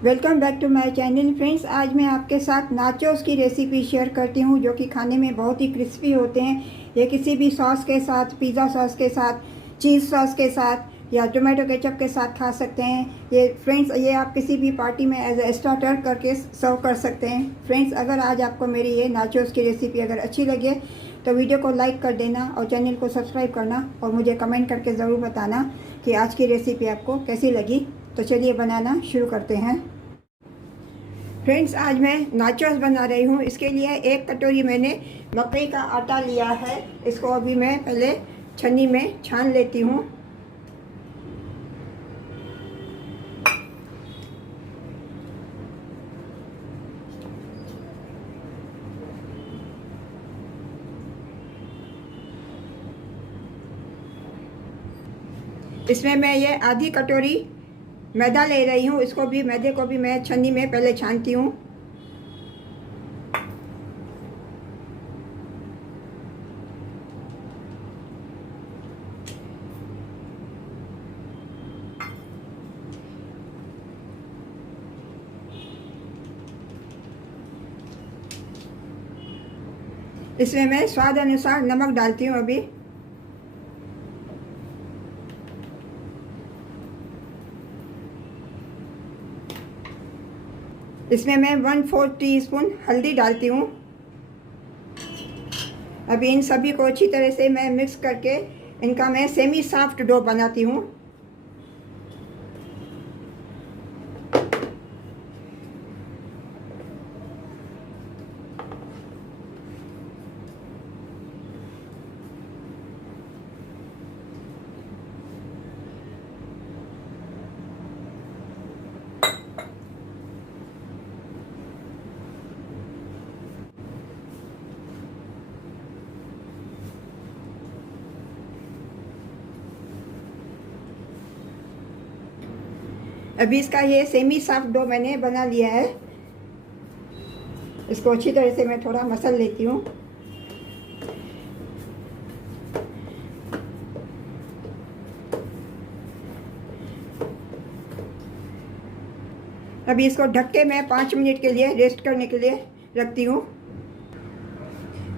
Welcome back to my channel friends. आज मैं आपके साथ नाचोस की रेसिपी शेयर करती हूँ जो कि खाने में बहुत ही क्रिस्पी होते हैं। ये किसी भी सॉस के साथ, पिज़्ज़ा सॉस के साथ, चीज़ सॉस के साथ या टोमेटो केचप के साथ खा सकते हैं। ये फ्रेंड्स, ये आप किसी भी पार्टी में एज ए स्टार्टर करके सर्व कर सकते हैं। फ्रेंड्स, अगर आज आपको मेरी ये नाचोस की रेसिपी अगर अच्छी लगे तो वीडियो को लाइक कर देना और चैनल को सब्सक्राइब करना और मुझे कमेंट करके ज़रूर बताना कि आज की रेसिपी आपको कैसी लगी। तो चलिए बनाना शुरू करते हैं। फ्रेंड्स, आज मैं नाचोस बना रही हूँ। इसके लिए 1 कटोरी मैंने मकई का आटा लिया है। इसको अभी मैं पहले छन्नी में छान लेती हूँ। इसमें मैं ये आधी कटोरी मैदा ले रही हूँ। इसको भी, मैदे को भी मैं छन्नी में पहले छानती हूँ। इसमें मैं स्वाद अनुसार नमक डालती हूँ अभी। इसमें मैं 1/4 टीस्पून हल्दी डालती हूँ। अभी इन सभी को अच्छी तरह से मैं मिक्स करके इनका मैं सेमी सॉफ्ट डो बनाती हूँ। अभी इसका ये सेमी सॉफ्ट डो मैंने बना लिया है। इसको अच्छी तरह से मैं थोड़ा मसल लेती हूँ। अभी इसको ढक के मैं 5 मिनट के लिए रेस्ट करने के लिए रखती हूँ।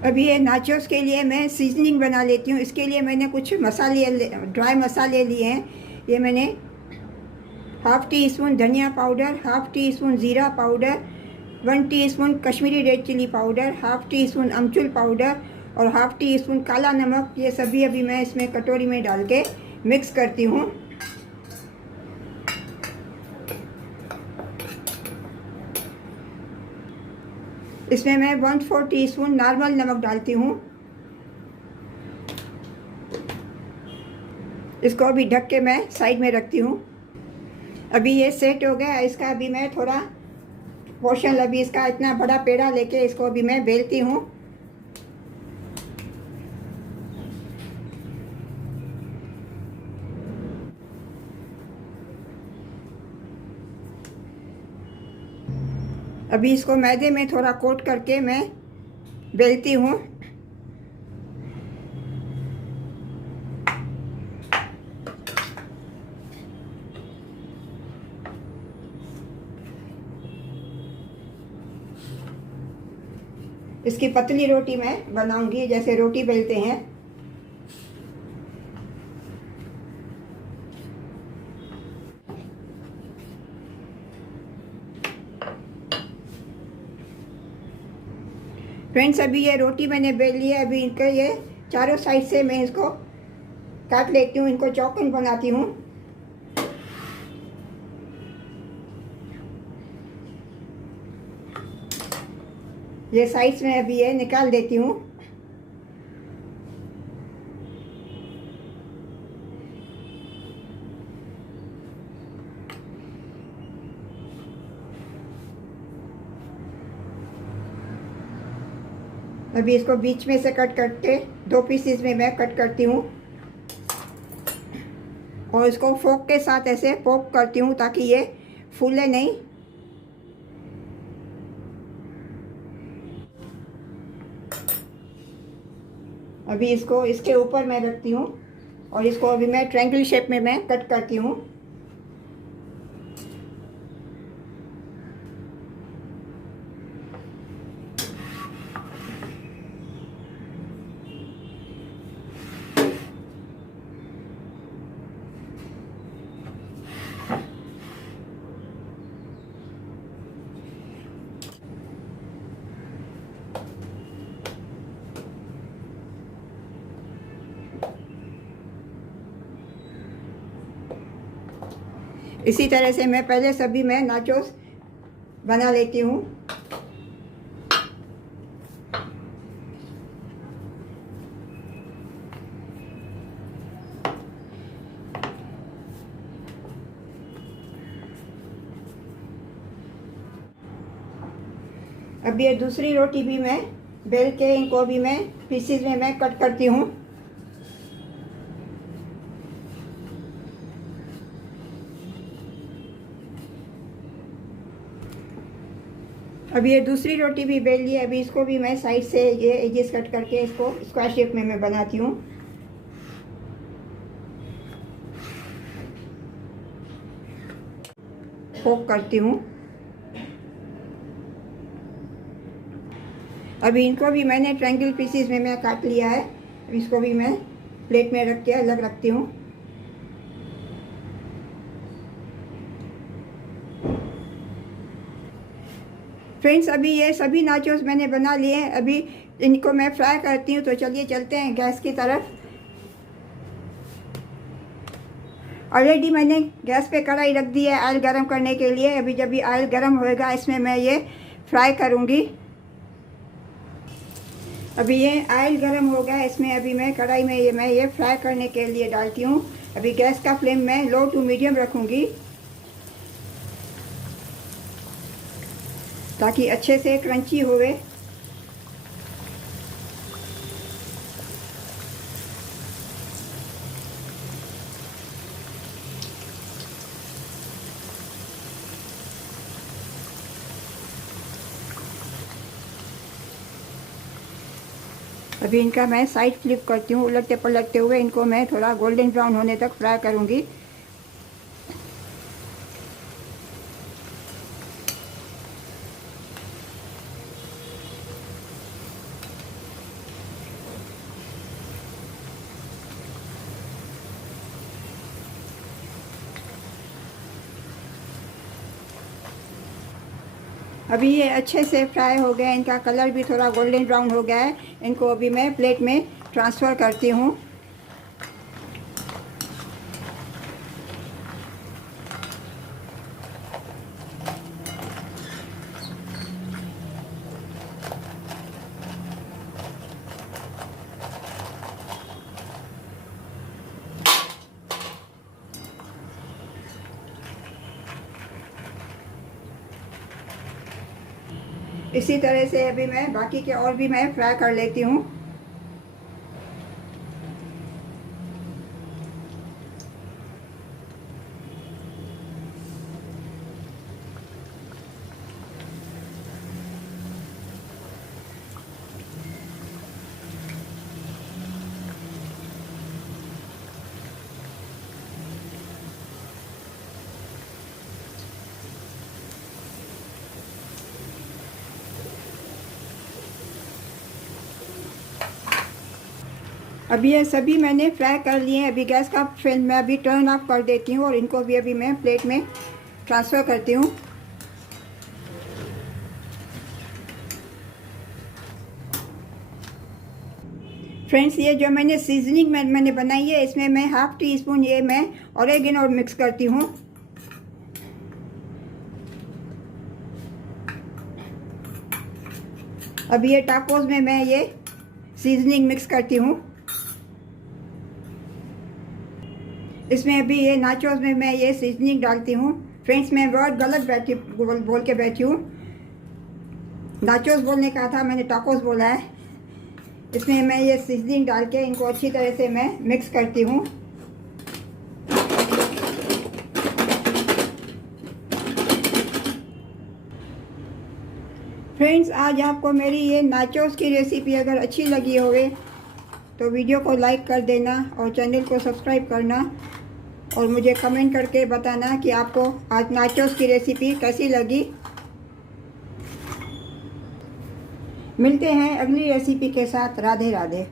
अभी ये नाचोस के लिए मैं सीजनिंग बना लेती हूँ। इसके लिए मैंने कुछ मसाले, ड्राई मसाले लिए हैं। ये मैंने 1/2 टीस्पून धनिया पाउडर, 1/2 टीस्पून ज़ीरा powder, 1 teaspoon Kashmiri red chilli powder, 1/2 teaspoon अमचूर पाउडर और 1/2 टीस्पून काला नमक, ये सभी अभी मैं इसमें कटोरी में डाल के मिक्स करती हूँ। इसमें मैं 1/4 टीस्पून नॉर्मल नमक डालती हूँ। इसको अभी ढक के मैं साइड में रखती हूँ। अभी ये सेट हो गया। इसका अभी मैं थोड़ा पोर्शन, अभी इसका इतना बड़ा पेड़ा लेके इसको अभी मैं बेलती हूँ। अभी इसको मैदे में थोड़ा कोट करके मैं बेलती हूँ। इसकी पतली रोटी मैं बनाऊंगी, जैसे रोटी बेलते हैं। फ्रेंड्स, अभी ये रोटी मैंने बेल ली है। अभी इनके ये चारों साइड से मैं इसको काट लेती हूँ, इनको चौकोन बनाती हूँ। ये साइड्स में अभी ये निकाल देती हूँ। अभी इसको बीच में से कट करके 2 पीसेस में मैं कट करती हूँ और इसको फोक के साथ ऐसे पोक करती हूँ ताकि ये फूले नहीं। अभी इसको इसके ऊपर मैं रखती हूँ और इसको अभी मैं ट्रायंगल शेप में मैं कट करती हूँ। इसी तरह से मैं पहले सभी मैं नाचोस बना लेती हूँ। अब ये दूसरी रोटी भी मैं बेल के इनको भी मैं पीसेस में मैं कट करती हूँ। अब ये दूसरी रोटी भी बेल ली। अभी इसको भी मैं साइड से ये एजेस कट करके इसको स्क्वायर शेप में मैं बनाती हूँ। फोक करती हूँ। अभी इनको भी मैंने ट्रायंगल पीसेस में मैं काट लिया है। अब इसको भी मैं प्लेट में रख के अलग रखती हूँ। फ्रेंड्स, अभी ये सभी नाचोस मैंने बना लिए हैं। अभी इनको मैं फ्राई करती हूँ। तो चलिए चलते हैं गैस की तरफ। ऑलरेडी मैंने गैस पे कढ़ाई रख दी है ऑयल गरम करने के लिए। अभी जब ये ऑयल गरम होएगा इसमें मैं ये फ्राई करूँगी। अभी ये ऑयल गरम हो गया, इसमें अभी मैं कढ़ाई में ये फ्राई करने के लिए डालती हूँ। अभी गैस का फ्लेम मैं लो टू मीडियम रखूँगी ताकि अच्छे से क्रंची होवे। अभी इनका मैं साइड फ्लिप करती हूँ। उलटते पलटते हुए इनको मैं थोड़ा गोल्डन ब्राउन होने तक फ्राई करूँगी। अभी ये अच्छे से फ्राई हो गए। इनका कलर भी थोड़ा गोल्डन ब्राउन हो गया है। इनको अभी मैं प्लेट में ट्रांसफ़र करती हूँ। इसी तरह से अभी मैं बाकी के और भी मैं फ्राई कर लेती हूँ। अभी ये सभी मैंने फ्राई कर लिए हैं। अभी गैस का फ्लेम मैं अभी टर्न ऑफ कर देती हूँ और इनको भी अभी मैं प्लेट में ट्रांसफ़र करती हूँ। फ्रेंड्स, ये जो मैंने सीजनिंग मैंने बनाई है इसमें मैं हाफ़ टी स्पून ये मैं ऑरेगेनो मिक्स करती हूँ। अब ये टाकोस में मैं ये सीजनिंग मिक्स करती हूँ। इसमें अभी ये नाचोस में मैं ये सीजनिंग डालती हूँ। फ्रेंड्स, मैं वर्ड गलत बोल के बैठी हूँ। नाचोस बोलने का था, मैंने टाकोस बोला है। इसमें मैं ये सीजनिंग डाल के इनको अच्छी तरह से मैं मिक्स करती हूँ। फ्रेंड्स, आज आपको मेरी ये नाचोस की रेसिपी अगर अच्छी लगी होवे तो वीडियो को लाइक कर देना और चैनल को सब्सक्राइब करना और मुझे कमेंट करके बताना कि आपको आज नाचोस की रेसिपी कैसी लगी। मिलते हैं अगली रेसिपी के साथ। राधे राधे।